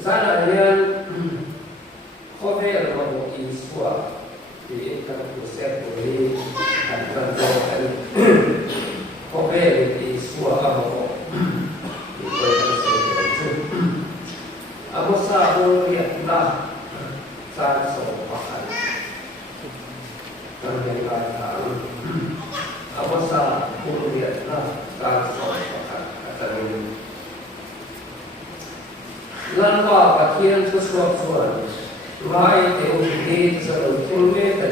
Sana yan cover mo iswa di kan pusat boleh kan kan cover iswa mo di proses amo sa ko riak na sa so pakan kan yang kata amo sa ko riak na sa so pakan kata ini lan pa pathian su suap suan mai te u di sa lo tul me ta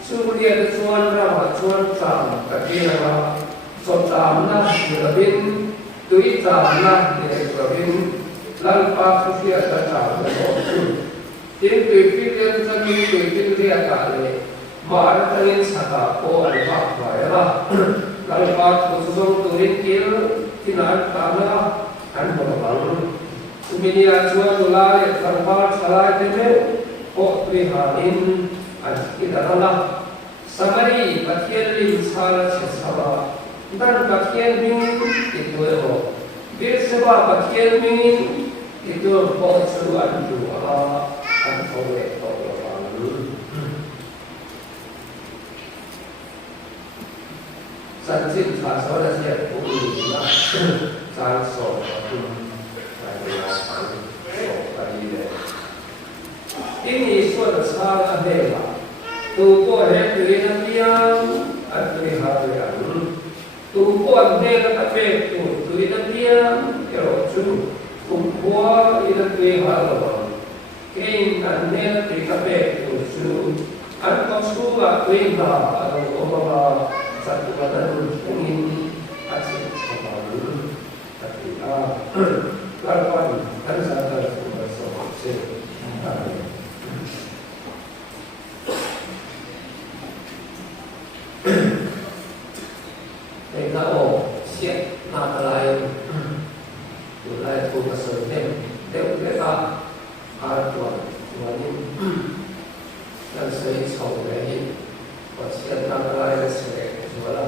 su dia de suan ra ma suan tam ka ti ra so tam na ra bin tui tam na de ra bin lan pa su sia ta ta lo su tin tui pi den sa mi tui tin ria ka le ma ra ta in sa ka ko al ba ba ra lan pa su so tui kil tinan ta na an bo ba Suminia cua tulai tanpa salah teme kok prihatin kita adalah samari bagian lim salah sesama dan bagian min itu ero bersama bagian min itu kok seruan dua atau lalu sanjin sahaja siap pulih sangat ini suatu salah adalah tubuh yang tulisan harian tubuh adalah tapi tulisan erosu tubuh itu harian kain adalah tapi erosu atau surat perintah atau orang satu kata ingin asyik tapi lakukan kan sahaja bersama Nên là siết nạp lại lại thuộc vào sở thêm đều biết là tuần những lần xây sầu về và siết nạp lại là sẽ chúa là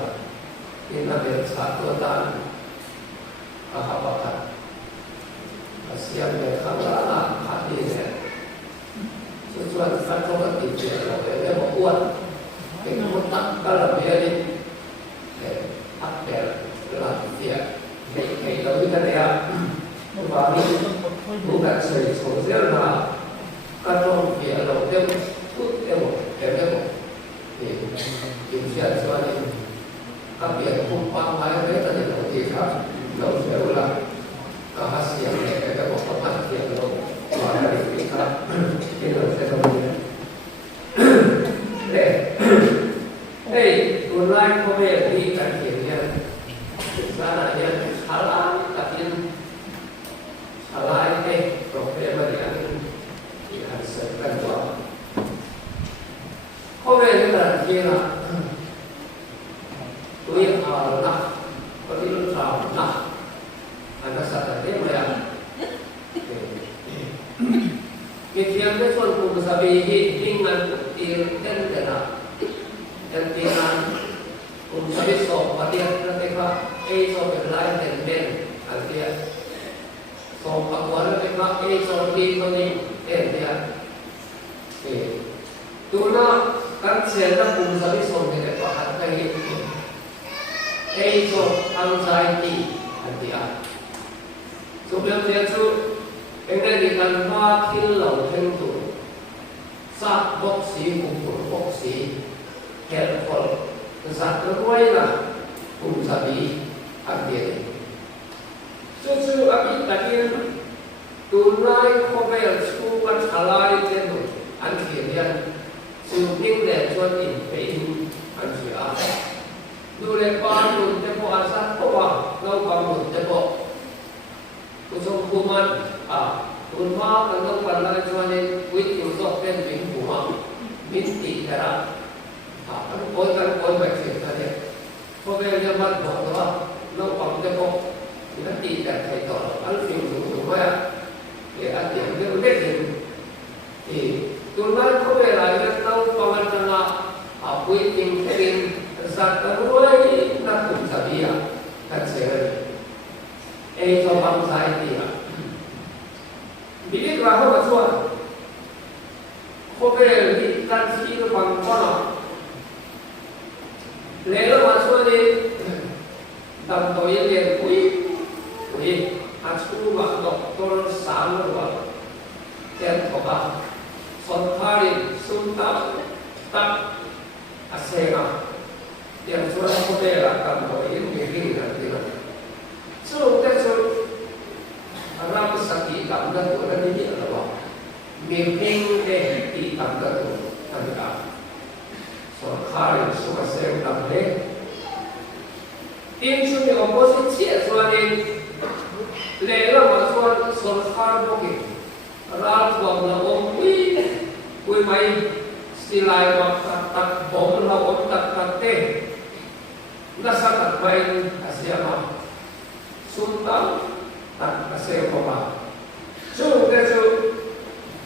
nên là việc sát tuần tan học bậc siết về khám phá là phát đi sẽ chuan phát không có tình trạng là về một uất cái một tắc đó là về đi để tắc để là việc cái đối với cái này và đi cũng đã sử dụng rất là các trong việc đầu tiên phút theo một thì kiểm tra cho nên các việc không quan phái với tất cả những gì khác đầu sẽ là các bác sĩ này cái một các bạn việc đâu và cái việc khác cái đầu sẽ không đây online có vẻ đi cải thiện nha thực ra là nha khá là cải thiện khá là đây rồi về mà thì hành sự cần quá có vẻ như là kia là tôi là có đi lúc nào là anh nó sợ thế mà cái chuyện cái phần của sabi dengan dan dengan sabi so patia mereka so berlain dan artinya so pakuan mereka so di sini dia tuna kan siapa pun sabi so mereka pakai so anxiety artinya sebelum dia tu Engkau dikan makin lalu tentu, saat boksi kumpul boksi, careful, saat terwailah kumsabi akhir. Susu api tadi tunai kobel sukan halai tentu, akhirnya suning dan suatin pein akhirnya. Dulu bangun tempo asal kowa, lau bangun tempo kusung kuman. Tuần hoa cần đông phần là cho nên quyết chủ dọc bên chính phủ họ minh tỷ cả đó cần cối bạch chuyển ra đây có về nhân vật của nó lâu bằng cái bộ thì nó tỷ cả thầy tỏ ăn phim dùng hoa để ăn điểm cái vấn đề thì tuần hoa có về lại cái lâu bằng cái là học quyết định cái định sát cái đuôi nó cũng sẽ bị thật sự ấy cho bằng sai thì cuma doktor sama dan toba sontari sunta tak asega yang sudah model akan boleh miring nanti so that's Arab sakit kamda tu ada ni apa miring di kamda tu ada sontari semua saya kamda in sini opposite suara lera masuk sontari boleh Rat bom la om kui mai silai wak tak bom la om tak te nasa tak mai asyama sultan tak asy koma so deso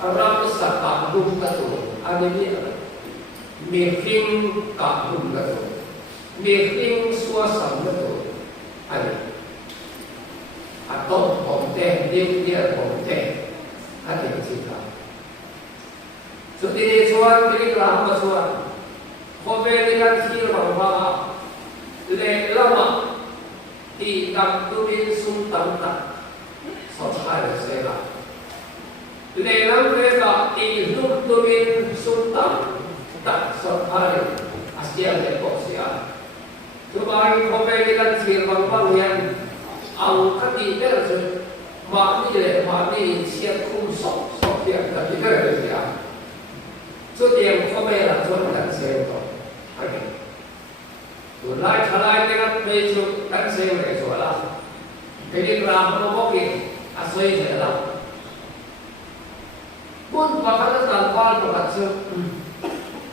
arab sapa dum katu ani ni meeting ka dum katu meeting suasana katu ani atau bom te dia bom te ada cerita. So ini soal ini lama soal. Kobe dengan sihir bahwa lama di kampung Sultan tak soal saya. Lelang mereka di kampung Sultan tak soal Asia Depok sia. Coba kobe dengan sihir bahwa yang angkat di dalam Mani siap kusok yang tak dikira dia. So dia komen tuan dan saya tu. Okey. Tulai talai dengan peju dan saya itu lah. Jadi ramai orang asal saya lah. Pun bahkan tanpa berkata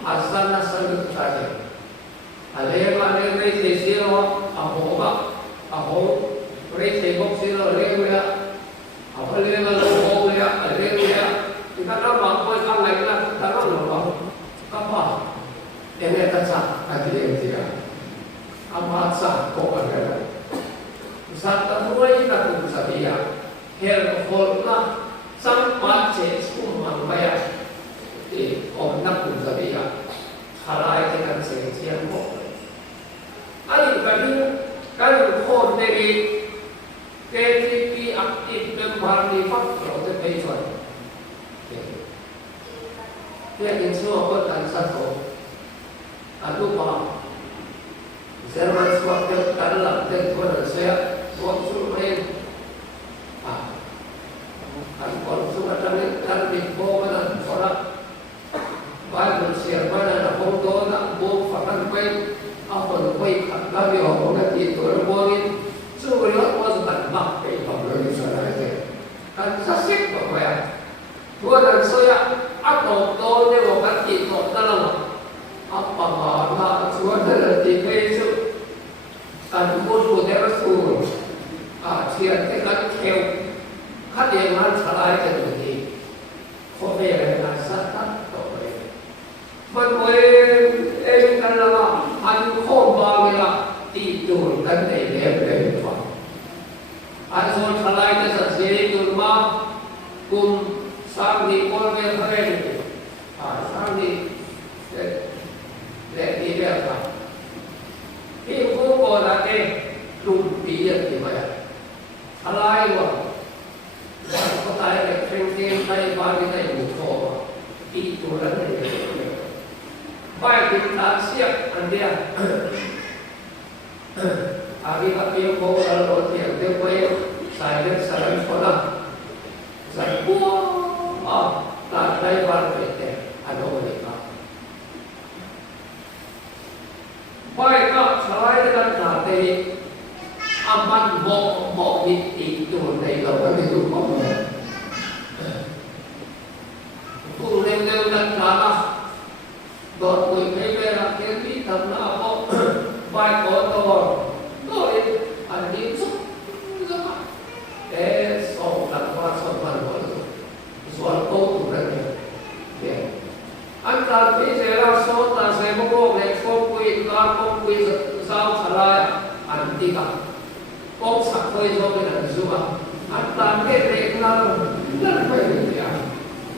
asal itu saja. Alih silo aku silo apa lagi kalau ya, kita kan mampu kan lagi lah, kita kan mampu apa? Ini terasa ada yang tidak amat sah kau ada. Saat termulai kita tu sahaja, helpfullah sampai semua bayar di orang tu sahaja. Halai dengan sekian kau. Adik kan kau dari KTP aktif dan berani faktor untuk pejuang. Dia ingin semua berdan satu. Aduh pak, saya masuk waktu dalam dan tuan saya buat suruh kalau sudah dan di bawah dan orang baik siapa mana foto nak buat fakir baik apa baik kami orang itu orang so lihat wasn't mak pakai sana aja. Kan sasik apa ya? Dua dan saya atau dia bukan itu dalam apa malah suara di Facebook. Kan pun dia suruh siapa tekan kau kan dia mana salah itu di. Kau yang nasihat tak boleh. Boleh kan lama anu kau bawa tidur dan dia Asal salai ke sesi turma sang di kolbe keren, sang di dia apa? Ibu orang lumpi di mana? Salai wah, kota yang kering kaya bagi kaya muka, itu orang ini. Baik kita siap anda. Hari yang kau kalau dia saya saran sekolah saya buat tak ada barang ada mereka baik selain dengan tadi aman mau itu dari lawan itu mau kurang dan tanah dot mulai berakhir di tanah apa baik kotor soal kau berani, antara saya rasa tak saya mau ekspor kui saham salah anti kan, kau sakoi jauh dengan semua, antara mereka dan mereka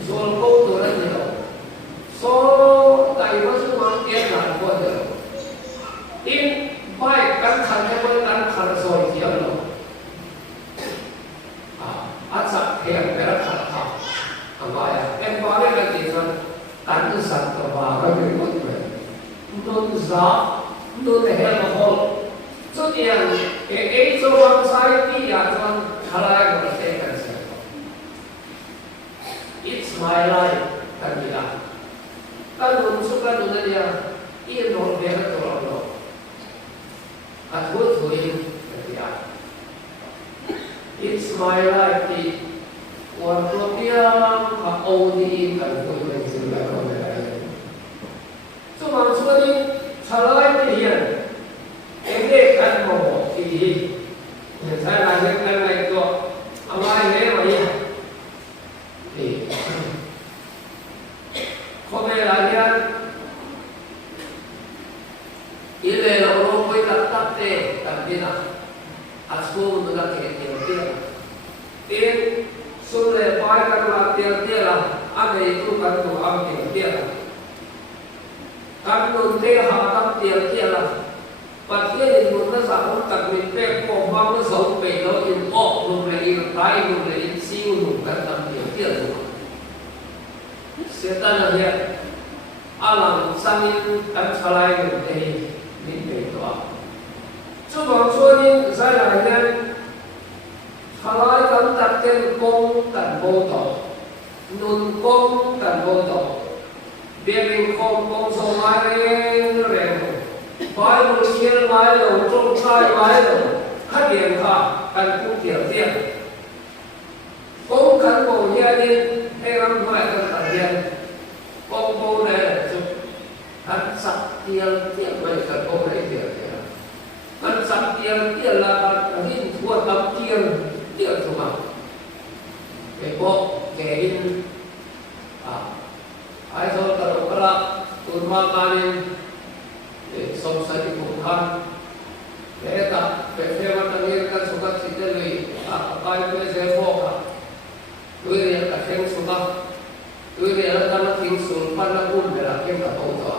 soal kau berani so dari mana semua dia nak buat ini baik kan hanya bukan kan soal siapa ắt sạch thiền để nó thật thật vậy em có cái gì rồi tán cái sạch vào cái việc của mình nôn gió nôn để hết một hôm xuất hiện cái số one sai đi à cho thay lại một cái cái gì it's my life kan dia kan suka dengan dia ia nol dia tolong lo aku tuin dia it's my life di waktu dia audi kan tuin juga orang lain cuma ni salah dia ini kan mau ini saya lanjutkan lagi tu amai ni macam ni không ai lại nha ile là orang quay tập tập thế tập đi nào asku tu dah kira tiền số lệ phải các bạn tiền là anh ấy tu cần tu âm tiền các luôn thế họ tập tiền là và thế thì muốn nó sản xuất tập mình về cổ phong nó sống về nó in ốc luôn là in tay luôn là in siêu luôn các tập tiền luôn setan dia alam samin kan salai ni ni tu. Cuma ni saya hanya salai kan tak kong dan botol, nun kong dan botol. Biarin kong solai rem, bai muncul mai lo, trong sai mai lo, khát điện kan pun tiap. Kong kan bau dia ni em hỏi kan dia. Cô này là chụp hắn sạch tiền vậy cả cô này tiền hắn sạch tiền là hình thua tập tiền thôi mà cái bộ cái in ai rồi cả đâu cả tuần qua cái để sống sạch cũng khăn để ta về phía mặt trăng cái số các sự kiện này cái cái sẽ vô cả tôi là cái khen số các tôi đây là ta nói tiếng xuống pan là cuốn về là cái cả tổ đó,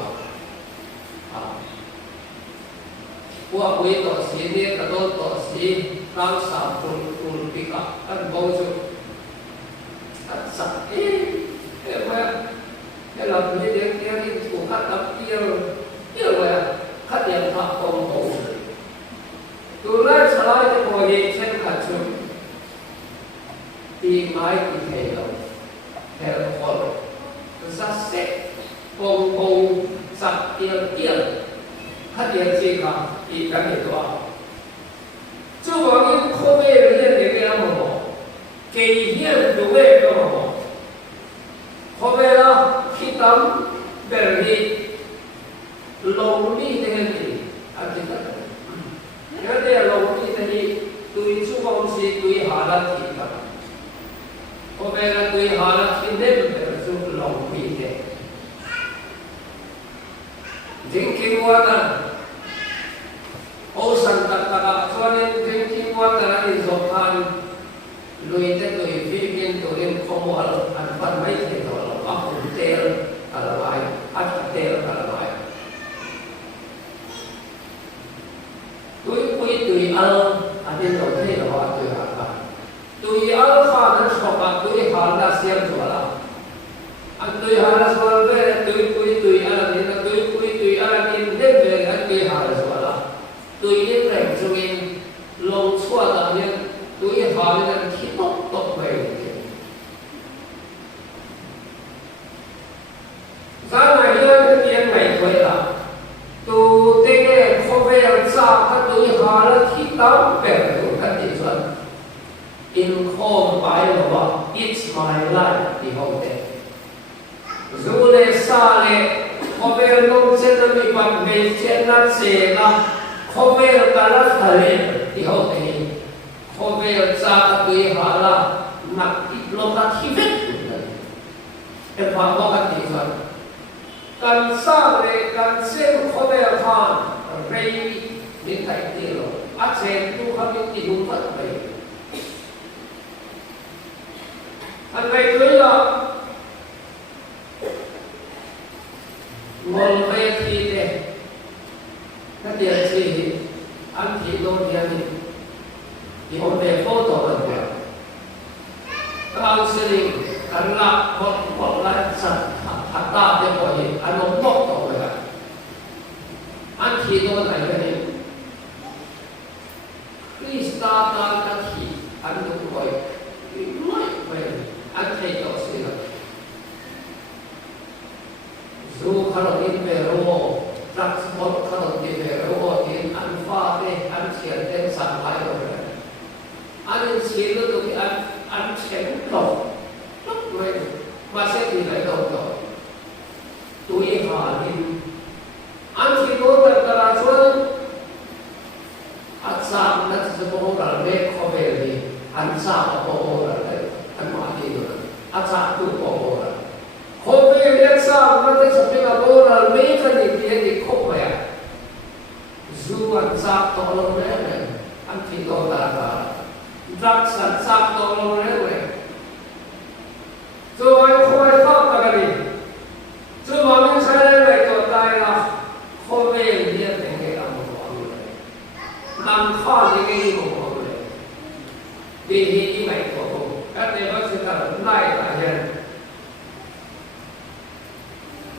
qua buổi tổ sĩ đi cả tổ sĩ đang sắm cuốn bị cả ăn bao nhiêu, ăn sạch em mà cái là cái đến cái đi của các tập tiêu rồi các điện thoại công cụ, tôi nói sau đó thì mọi người xem cả chung, thì mai thì thấy đâu. Theo khổ rất sẽ công sạch tiền hát điện gì cả thì cái gì đó chú bảo những không biết là cái nào mà kỳ hiện đủ về cái mà không biết là khi tắm về đi lòng đi thế gì anh chị thấy cái này là lòng đi thế gì tôi chú bảo gì tôi hạ là gì cả hôm nay là tôi hỏi là khi đến để giúp lòng bị thế chính kinh qua ta ô san tất cả cho nên chính kinh qua ta là đi dọc hàng lùi tới lùi Philippines tôi đến không mua ăn phần mấy thì rồi là bắt cũng teo là vậy ăn teo là vậy tôi ăn đến đầu thế là tôi ăn tôi alpha dan sopa tôi hala siam suara tôi hala suara về tôi ala ni tôi ala ni đến về tôi hala suara tôi đến rèn cho mình lòng xua ta nên tôi hala nên khi tóc về sau này cái tiền này thôi là tôi tên không về sao các tôi hala khi tóc về tôi các tiền xuân in khom pai lo it's my life di hote zule sale khover nom chen na mi pat me chen na che na khover kala thale di hote khover cha tui hala nak lo ka thivet em pa ko ka ti sa kan sa le kan sem khover khan rei ni tai ti lo a chen tu kha mi ti du pat bai anh vậy tôi là ngồi về thì để cái tiền gì anh chỉ đôi tiền thì hôm nay photo được counseling กันละบอกไล่สัตว์หัตตาเดี๋ยวพอเห็นอารมณ์บอกต่อไปกันอันที่ตัวไหนกันเนี่ยคริสตาตานกันที่อันนู้นไปไม่อันที่ต่อสิละรู้ขนมอินเปโรรักสมบูรณ์ขนมอินเปโรที่อันฟ้าเนี่ยอันเฉียนเต็มสามใบเลยอันเฉียนก็ตัวที่อันเฉียนหลอกไม่มาเสียทีไหนหลอกตัวยี่ห้อนี้อันที่โน้ตตลาดส่วนอันสามนั่นจะบอกว่าเล็กเขาเป็นเลยอันสามบอกว่าอะไรอันมาดีด้วยอันสามตัวบอกว่าเขาเป็นเล็กสามมันจะสมมติบอกว่าไม่กันอีกเดียวอีกครบเลยจู่อันสามตัวลงเลยอันที่โน้ตตลาดรักษาสามตัวลงเลยจู่อันคอยเข้ากันดิจู่มันไม่ใช่เลยตัวตายละเขาเป็นเดียวเป็นไงกันบ้างเลยนำข้อที่ไม่ดีบ้างเลยดีที่ไม่ถูกกันในภาษาไทยได้หลายอย่าง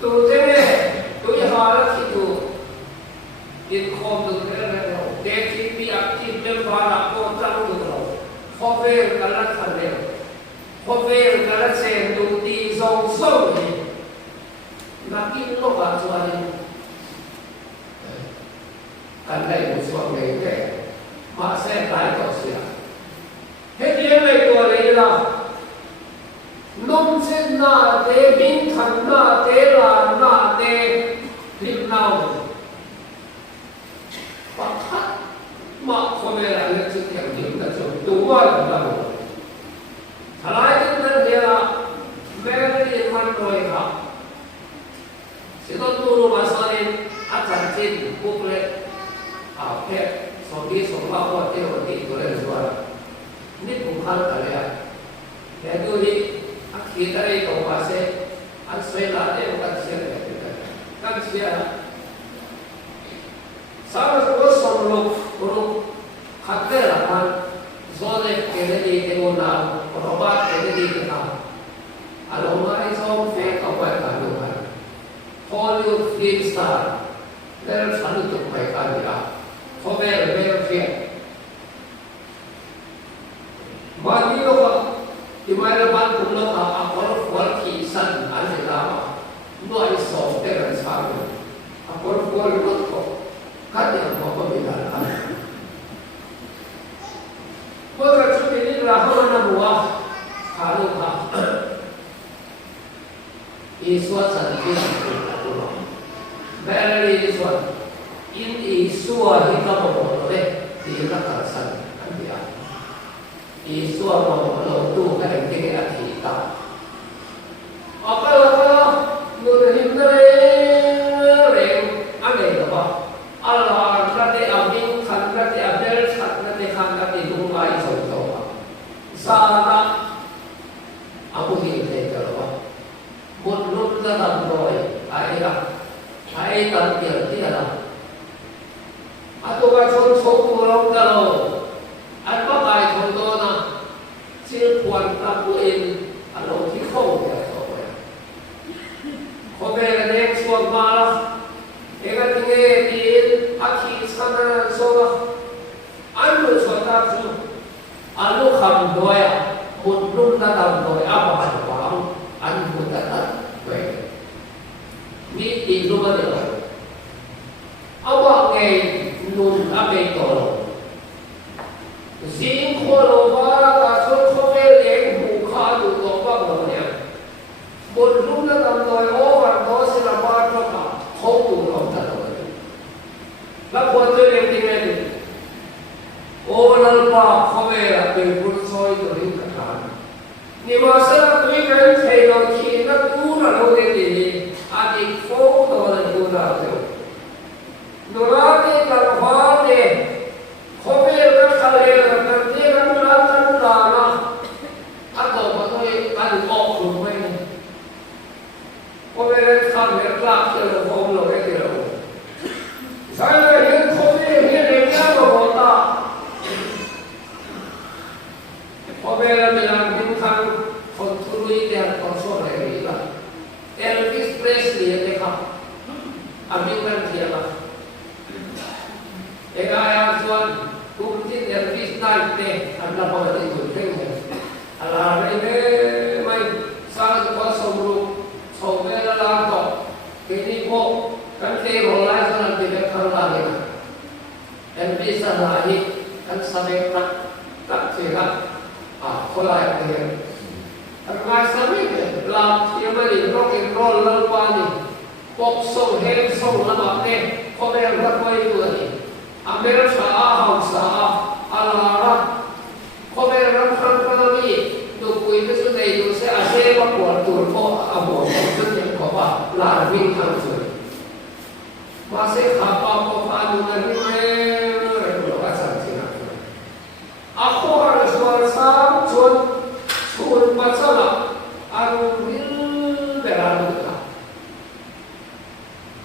ตัวเจ้าเนี่ยตัวยี่ห้อละที่ตัวยินคอมตัวเรื่องนั้นเราเด็กที่มีอักที่เป็นภาระก็ตั้งตัวเราเขาเป็นกันละทันเดียวเขาเป็นกันละเซนตัวตีทรงส่งนี่นักกินโลกอัศวรรษกันได้บุษบกเลยแก่มาแท้ตายต่อเสียเฮ็ดยังไงตัวเลยล่ะนุ่มเส้นหน้าเตบินขันหน้าเตลาหน้าเตลิบเน่าปักทัดมาคนเวลาเล็กสุดอย่างยิ่งนะจ๊ะตัวเราทลายกันนั่นเดียวแม่ได้ยินมันเลยครับสิ่งที่รู้มาสอนอาจารย์จีนบุกเลยแค่สอนที่สอนว่าว่าเที่ยวที่ตัวเรื่องว่านี่ผมขันอะไรอ่ะแต่ดูดิอักขีดอะไรตัวภาษาอันเสลาเดียวกันเสียเลยกันเสียสารสกุลสมรูปขัดเรื่องมันโซนเกณฑ์ดีเทวนาโรบาเกณฑ์ดีกันอารมณ์อะไรส่งเฟกเอาไปกันดูกันฮอลลีวูดฟิล์มสตาร์แล้วฉันถูกไปกันดีอ่ะเขาเป็นเรื่องเฟียวันนี้เราที่ไม่ได้บ้านคุณเราเอาคนที่สั่นอันนี้ละด้วยสองเดือนสามเดือนเอาคนรถก็กันอย่างพอก็ไม่ได้เมื่อช่วงนี้เราเข้ามาหัวขาลูกครับอีสวนสันติแม่เรียนอีสวนอินอีสวนที่เราบอกเลยที่รักษาสันอันเดียวอีสวนเราตู้แค่เด็กอาทิตย์ต่อออกไปแล้วก็ดูในหินเลยเร่งอันนี้ก็บอกอัลลอฮ์นั่นเองอาบินขันนั่นเองอาเบลขันนั่นเองขันนั่นเองลุงไล่ส่งตัวซาดะอาบุฮิเตจรวะบุญรุ่นระดับโดยไอ้ละไอ้ตัดเกี่ยวที่อะไรอัตุกะชนชกตัวเราตลอดอันว่าไปคนโตนะชื่อควรรับผู้เองอารมณ์ที่เข้าใจต่อไปเขาเป็นเด็กส่วนมาละเอกติเงตีนอาคีสันนันโซละอันรู้ส่วนตาจูอันรู้คำโดยบุญรุ่นระดับโดยอาบานวางอันบุญระดับโดยมีอีกรู้ว่าเดี๋ยวเอาว่าไงนุ่นอาเบโตโลสิ่งโคโลวาตาชนเขาเป็นเองบุคคลดูตัวบ้างเนี่ยบุญรุ่นระดับโดยโอ้วันโตสิลาบาร์ก็มาเขาดูเราตลอดแล้วควรจะเรียนยังไงดีโอ้นั่นป่ะเขาเป็นผู้ช่วยตัวนี้กันนี่ว่าเสร็จแล้วที่กันใช้เราคิดนั่นดูนะเราเรียนดีอาทิตย์โฟตัวนั้นดูนะเจ้าดูนะที่กันฟ้าเนี่ยเขาเป็นนักทะเลกันที่กันรักกันด่านะถ้าตัวมันต้องการออกหรือไม่เขาเป็นคำเรียกลาบเจ้าเราฟ้องเราได้เดียวใช่ไหมเห็นเขาเป็นเห็นเรื่องนี้ก็บอกตาเขาเป็นเรื่องที่ทำ amin kan siapa ega yang tuan kumtit yang bisnai te anda pasti berkencan ala ini mai sangat kuasa buruk sobela lato kini ko kan te rolai sana tidak terlalu dan bisa lagi kan sampai tak sihat kolai ke karena sampai lam siapa rock and roll lalpani pop song head song lama kau berapa itu ni Ambil sah alara kau berapa lagi tu itu sudah itu saya asyik buat turbo abu maksudnya kau apa larving kantor masih apa anunan ini lokasi sini aku harus bersama cuan masalah anu berlalu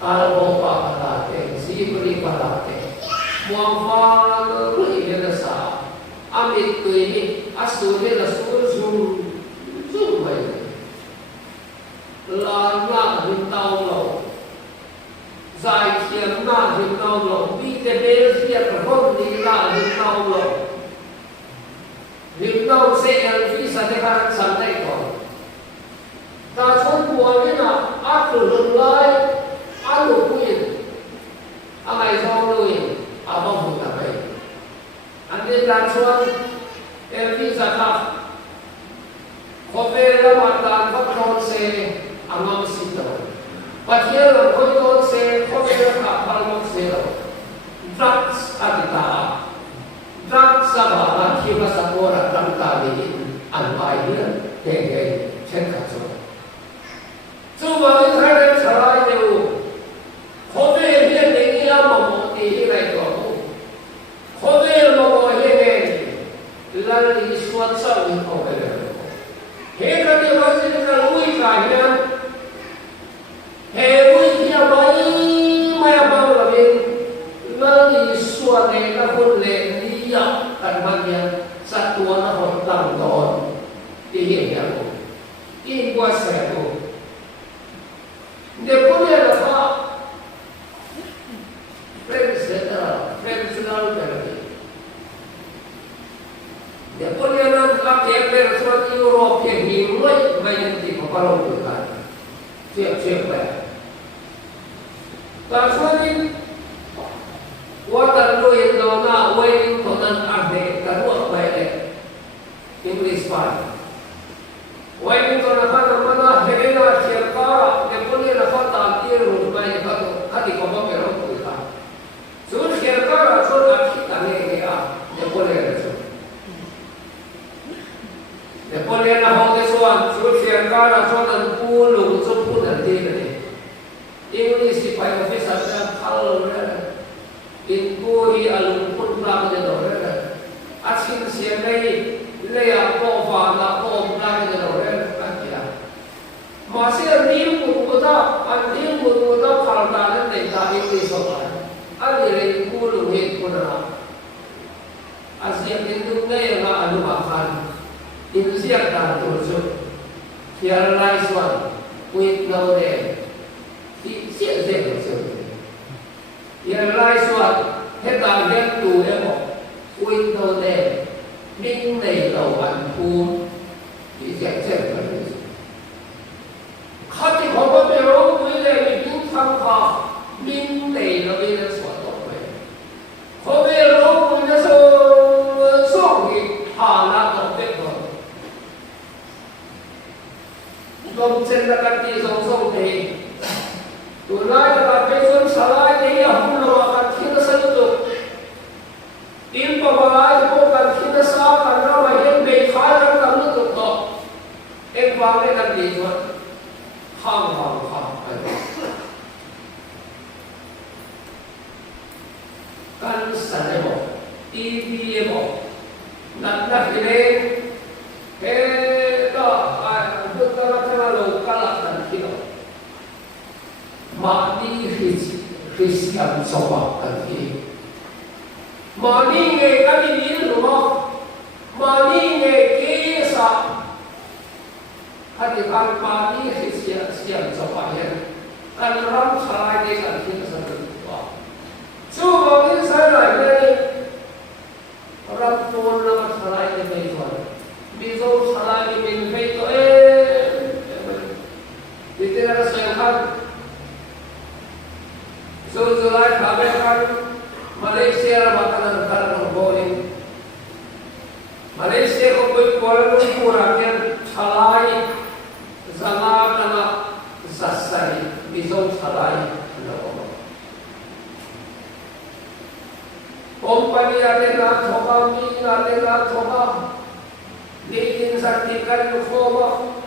kalau bapak latih si beri latih muafal beri dia sah ambil tu ini asal dia zoom baik lana hintau lo zai kiam na hintau lo bi te bel dia perhon di la hintau lo hintau saya bisa dekat santai kau tak cuman buat ni nak aku lelai aku punya amai tahu ni apa pun tak baik. Anda lanjutan visa kah? Kopi ramatan faktor se amam sito. Pasal faktor se kopi kah palmok se lo. Drugs adita. Drugs sabah kita sapora drug tadi anpai dia dengan cekak so. Cuba kita cakap itu. Kopi dia ni apa mesti ini tu. Kopi mau ini lalu suatu ni kopi. Hei kerja macam ni kalau we kaya, hei we dia bayi maya baru lagi lalu suatu ni kalau dia kan macam satu orang orang tahun ini yang ini buat saya tu. Dia punya apa? Personal therapy. Dia punya nak personal Europe yang dimulai banyak di kepala kita. Siap baik. Personal water loy dona way konan ade karuak baik. English part. Way konan mana helena siapa dia punya nak tampil rumah itu hadi kau berapa kita. Suruh siapa suruh kita ni dia boleh tu. Dia boleh nak hal sesuatu suruh siapa suruh puluh nanti ni. English di payah office ada hal mana. Inkuri alun pun belakang dia orang. Asyik siapa ni leyak kau faham kau belakang dia orang. Masih ni pun kita kalau dah nanti tak ini soalan. Ada yang puluh pun ada. Asyik itu ni yang ada makan. Itu siap dah terus. Tiada lain soal. With no day. Siap terus. Tiada lain soal. Kita yang tu yang with no day. Ning ni lawan pun. Siap terus. Hati kau berdoa boleh bintang kah, bintang lebih dari suatu orang. Kau berdoa boleh sungguh anak terbetul. Jom cendakan di song ni. Tunai tapi pun salah ni yang perlu akan kita sentuh. Ilmu balai bukan kita sah karena macam berkhidmat kamu tutup. Bangkai kan di sana. Hang. Kan sana mo, TV mo, nak ini, bukan terlalu kalah dan kita. Mani Kristian sobat dan ini. Mani kan ini rumah, mani kisah. Hati kan mani Kristian sobat yang kan ram salai ni kan kita sendiri tua. Cuba kita salai ni ram tuan nama salai ni ni tuan. Bizo salai ni ni tu kita ada sayangkan. Zulai kami kan Malaysia makanan karena boleh. Malaysia ko Kuala Lumpur akan salai sangat nama sasari bizo salai nama. Company ada nak thoba, ming ada nak thoba, diin saktikan thoba,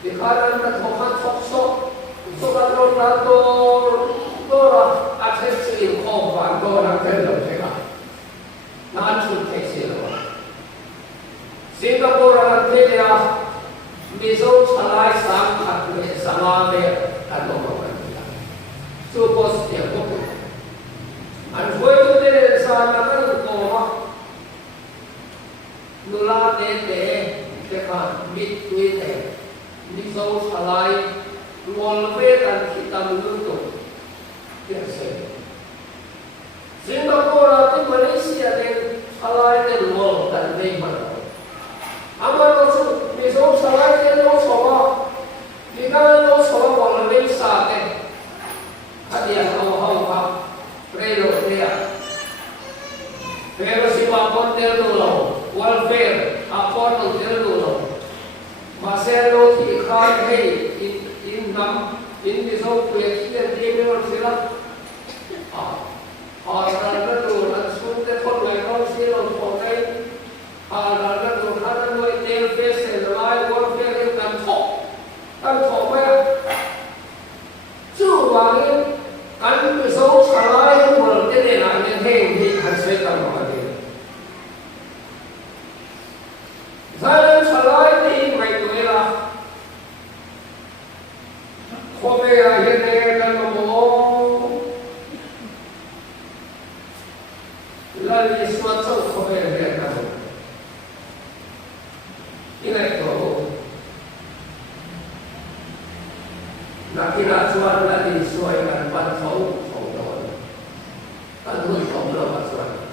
dikaran nak thoba sok, sobatron nato, dora akses ini khoban dora kello ceka, nanti kesilo. Singapore orang Australia bizo salai sangat sangat atau macam suppose dia bukan. Anfoito de sana kan koma nula de kan mit tuite bizo salai wolve kan kita menuntut biasa. Singapore atau Malaysia de salai de wol dan de mana. Amal itu besok salai dia lo soba, jika lo soba boleh bisa deh, hadiah kau apa, relo dia, relo si bapon dia dulu, welfare, apon dia dulu, masa lo tikai hei, in besok kuliah kita dia memang silat, orang tu langsung telepon mereka silat pakai. Ada tu ada dua interface selai warfare yang kan thok apa? Cuba ni kan besok salai boleh jadi nak yang hei hasil kamu ada. Saya salai ni mai tu lah. Kobe akhirnya kan ngomong lalu sesuatu kobe dia kan. Ini tu, nak kira suara lagi sesuaikan bantau, kan kau belum suara.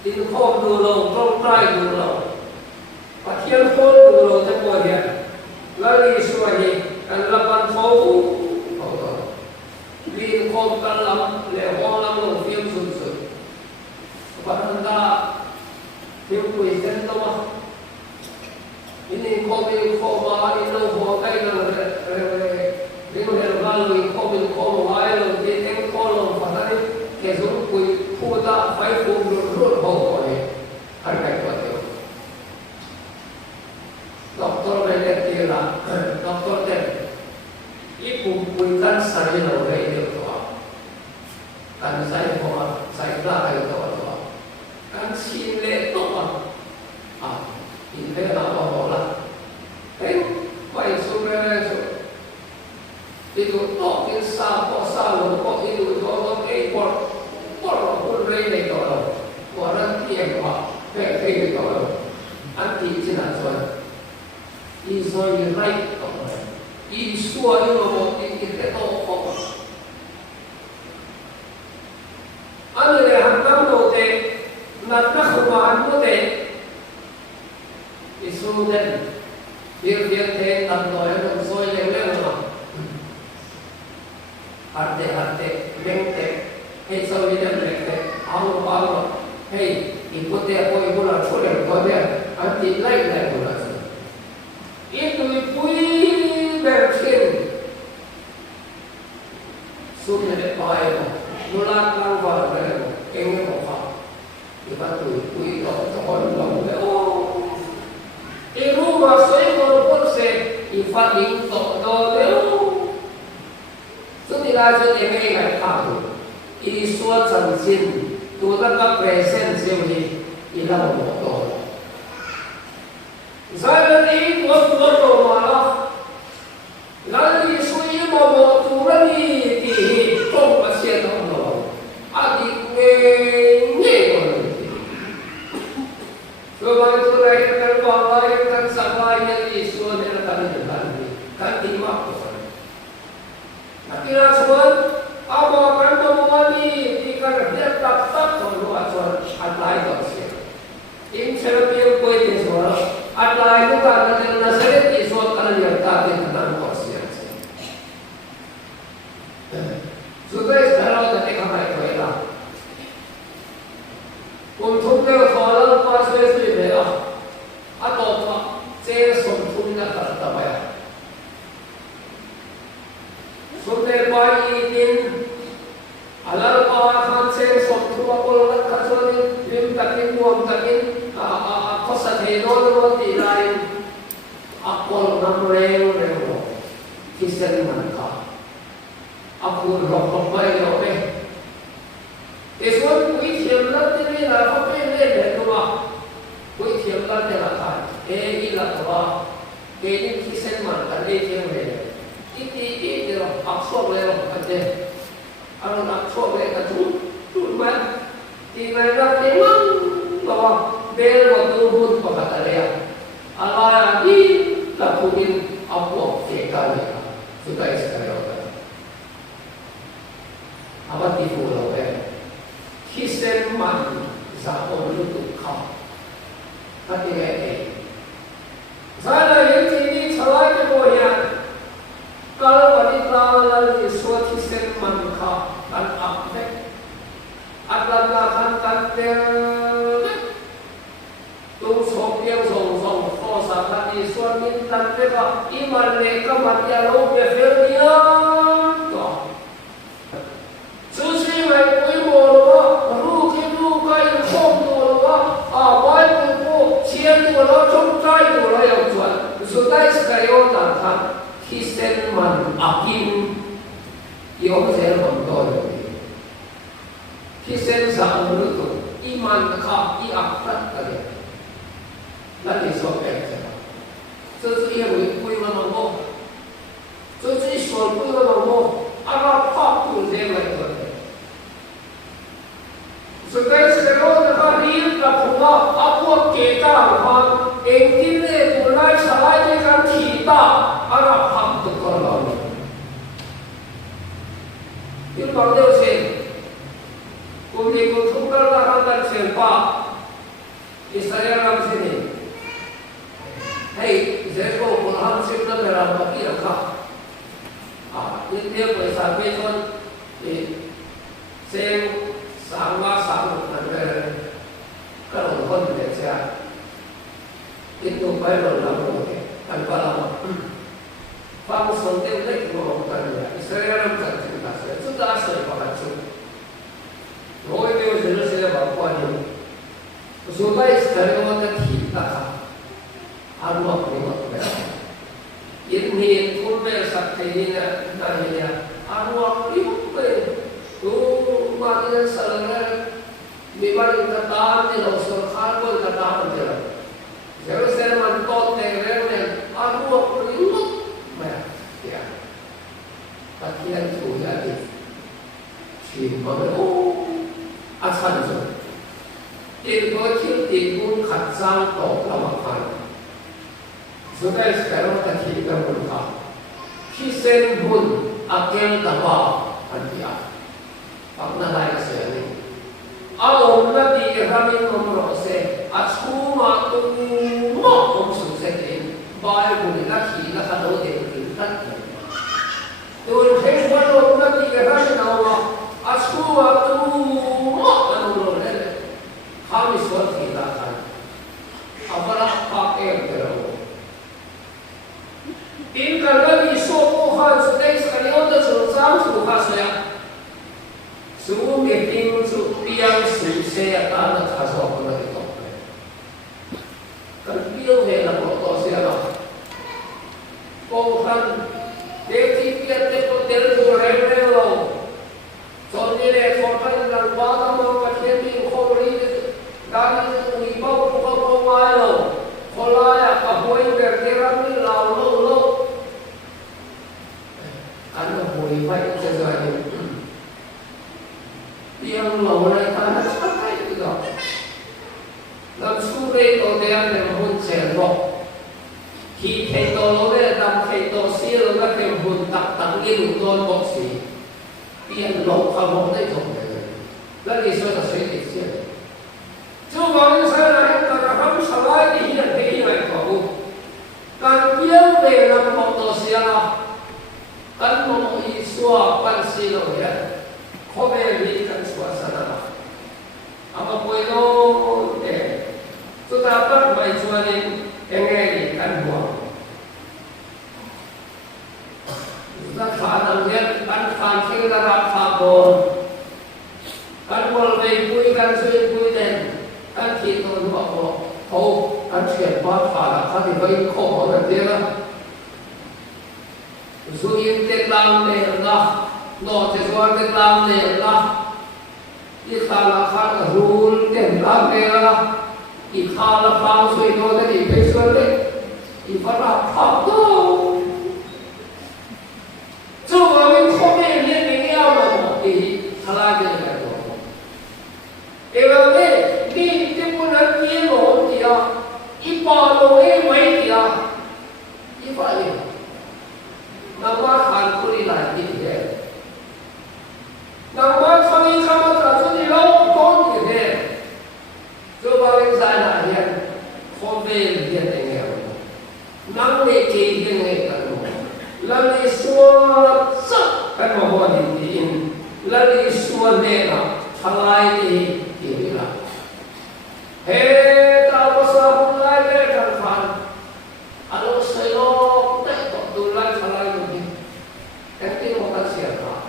Ini kau dulu, kau try dulu, pasien kau dulu tempoh dia, lagi sesuai, kan bantau, ini kau dalam lewat dalam film sunsun, pada film kuisin tu mah. Ini kobil koma ini hokai nang ini herbalu kobil koma ayo diteng kolom pasari kesur kui puta five puluh hokai harga kuatnya. Doktor benar kira doktor ter ibu puitan saya lagi itu tua kan saya koma saya dah ayo tua kan sini tua ini apa bola? Baik sudah itu toh insaf salu kok itu toh ekor pun rene kalau orang tiang apa kayak kalau anti cina tuan isu ini right isu ini mau kita tahu apa anu yang kamu te nak kumpulan mu te isu dan dia te tanto yang soal yang mana arte mente isu ini dan mente awal hey ikut dia apa ibu nak sulit kau dia anti lain pula itu pui bersin sudah baik mulai keluar dari kengnya apa kita tu pui orang oh ibu masih korupor se ifading to deu sudah jadi mereka tahu ini suatu janji Tuhan tak present sini ilah motor saya ni motor malah lalu isu mau turun di tong pasien orang adik ni sebab itu rakyat bangsa yang sampai yang isu adalah kan terima na katabaya. Sunday by eating, alar pa hansen som tuwa ko lang kasonin lim takin buang takin ako sa henon mo tirain ako namreo reo kisen man ka ako rokok ba yo Iswan kui thiam lan te ni la ko pe le le to wa kui thiam lan te la ka e ila to wa e ni kisen man ka le thiam le ti de ro akso le ro ka de aro akso le ka tu man ti mai ra te mang lo wa bel wa tu hun pa ka ta le ya ala ni la ku bin apo ke ka le su ta is ka yo ta apa ti fu lo Kisen man sa olutuk ka. Kati ay. Sana yung tini salay ko yan. Kalau wanita lalaki suat kisen man ka kan akte. At lalakan kantel. Tung sobyang song ko sa kati suat mintan ka iman le ka matyalo befel niya. Susi may kuy mo Sudah sekalian datang Kisen man akin Yung saya mentor Kisen sa ulo iman ka iakrat kali Lagi sobek siya So iya kuy naman mo So suol kuy naman mo Aga pakul dia ito Sudah sekalian nakarir na punga Ako kita ang engkine mulai salai kan kita arah ham tu kalau ini pandai sih kumi kutukar tahan siapa Israel ram sini hey Israel pun siapa dalam bagi apa ini dia besar beson sem sama nanti kalau kon dia itu Bible lama tanpa lama. Faham sontek lagi bukannya. Israel dalam cerita saya sudah asal pakai. Roh itu jelas saya bawa ni. Sudah Israel orang kita. Anu apa ni macam? Ini pun sakti ni nanya. Anu apa ni macam? Tu macam sahaja. Biar kita tahan ni, langsung kalau kita tahan je. Jerusalem tot tegren aku perlu ya takian tu jadi simpan asan tu itu tipu kacang top lamakan sudah sekarang tak kita berkah kisen pun akan tambah antia apa lagi saya ni awak nanti kami nomor se asuma tu mau suksesin baik boleh lagi nak kalau dekat tu hanya kalau nanti kami nama asuma tu mau anu lele kami suat kita kan apalah pakai terus ini kalau disuruhkan sedang sekali untuk selesai suruh saya semua meeting yang saya akan kasih kepada itu. Kan dia hendak berkata siapa? Kau kan detik dia terus remelo. Soalnya korban dan bapa mau kecil kau beri dari ibu kau malu. Kalau ya kau bergerak ni lalu anda boleh baik sesuatu. Yang lawan tanah seperti itu. Dan surat orderan yang muncul, kita tolong dan kita siapa yang huntak tanggil untuk boksi, dia lokal boleh tu. Lagi sudah sedikit siapa. Cuma saya nak terangkan salah ini yang dia tahu. Kan dia dalam waktu siapa, kan mau isua pansilo ya. Kau berikan suasana. Apa poino sudah dapat majuanin engeri kan buang. bồn căn bồn về vui căn xuyên vui đèn căn chỉ tôi họ bộ thô căn chuyển qua phá là các thì phải khổ hơn thế đó dù yên tết làm nè là nó thì do tết làm nè là ít khá là rùn tiền làm nè là ít khá là phá suy nó thì phải xuân đấy ít phát là pháp đâu dù mà mình không biết liên mình nhau mà thì khá là cái này đó cái vấn đề đi cái muốn ăn kia rồi thì à ít bỏ đồ ấy mấy thì à ít phải nằm mắt hàn cô đi lại thì thế nằm mắt không đi khám phá cho đi lâu con thì thế cho bà mình giải lại hiện không về hiện này nghèo nắng để kỳ hiện này cả rồi lần đi xua sắc cái mà họ đi tin lần đi xua nè là thằng ai thì đi là hey ta có sao không lại để thằng phản alo say lo tại tụi tôi lại thằng ai rồi cái tiếng họ ta xỉa cả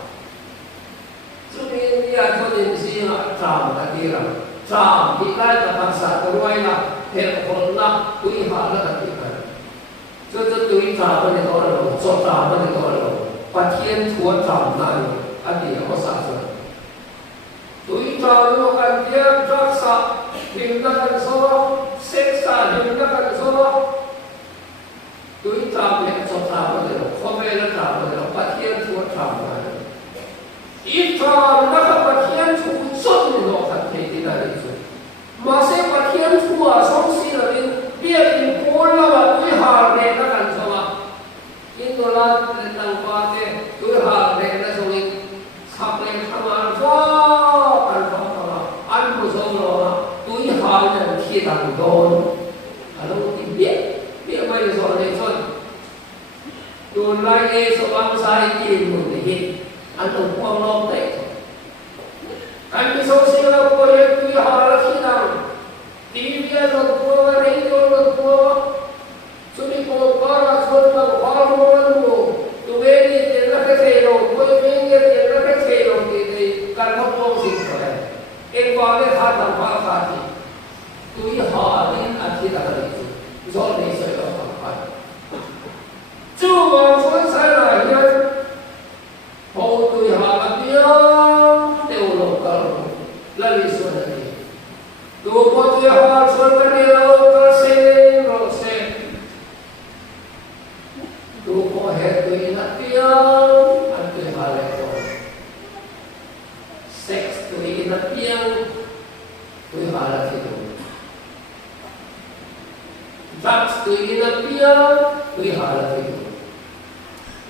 cho nên đi ăn cho đến gì là tràm ta đi là tràm thì lại là thằng xã cái loại là hệ con là tụi họ là cái gì cho tụi tràm bên đó là cho tràm bên đó là phát hiện thua tràm này anh đi họ sao rồi tụi tràm nó cần thiết rất sợ hình ra cái số xét xa hình ra cái số tụi tràm này cho tràm bên đó không phải là tràm bên đó phát hiện thua tràm này ít tràm nó không phát hiện thua suốt thì nó phát hiện thế này rồi mà sẽ phát hiện thua xong xí là biết mình cố là tụi hà này nó cần số mà in đó là năng qua thế tụi hà này nó xong in sắp lên tham ăn quá ăn quá ăn một số rồi tụi hà này khi làm đồn alo thì biết mấy số này thôi đồn lại cái số ăn sai gì mình thì ăn tổng quang long đấy anh cái số xí là cô ấy tụi hà là khi nào TV là cô radio là cô chúng mình có là xuân là có luôn luôn tụi bên đi tiền là cái gì rồi cô ấy bên đi tiền là cái gì rồi thì cần không có gì rồi em qua cái khát làm hoa khát thì tụi họ nên ăn thì là gì do này sẽ là hoàn toàn chú mà xuân sai là nhân hậu tụi họ là tiếng đều lộn cả là lý xuân là gì tụi có tụi họ xuân cái điều ta xem rồi xem tụi có hết tụi nó tiếng ăn tụi họ lại rồi sex tụi nó tiếng tụi họ là thế rồi drugs tụi nó tiếng tụi họ là thế rồi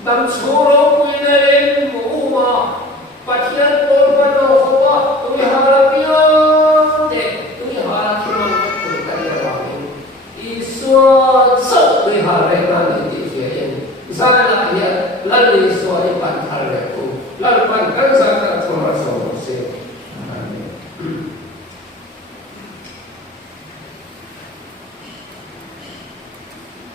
đâm số lỗ tụi nó lên ngủ mà phát hiện tôi bắt đầu không có tụi họ là tiếng xua sốc tụi họ lại mang đến thị phía in ra là hiện lần đi xua đi bàn thờ lại cùng lần bàn cân ra